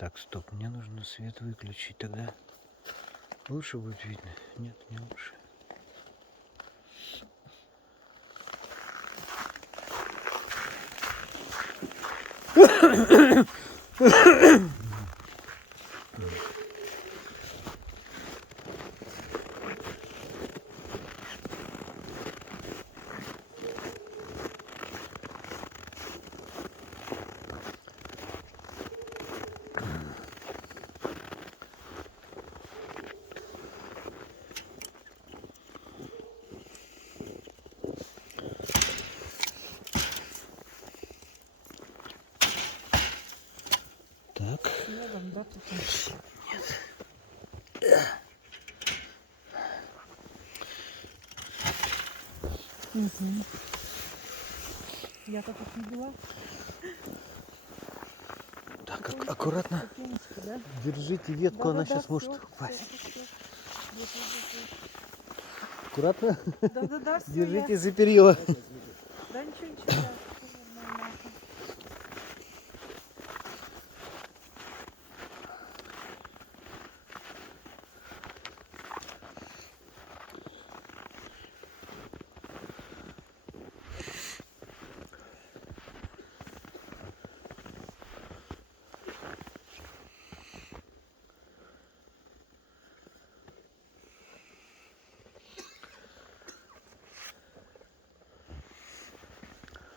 Так, стоп, мне нужно свет выключить тогда. Лучше будет видно? Нет, не лучше. Так. Снегом, да, тут? Угу. Я-то тут не была. Так, аккуратно. Ступенечки, да? Держите ветку, она Да-да-да, сейчас может всё, упасть. всё. Вот. Аккуратно. Да-да-да, все, я. Держите за перила. Да ничего, да, всё нормально.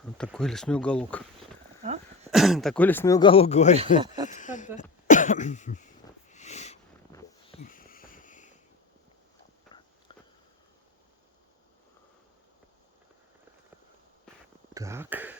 Вот такой лесной уголок. А? Такой лесной уголок, говорю. Да-да. Так.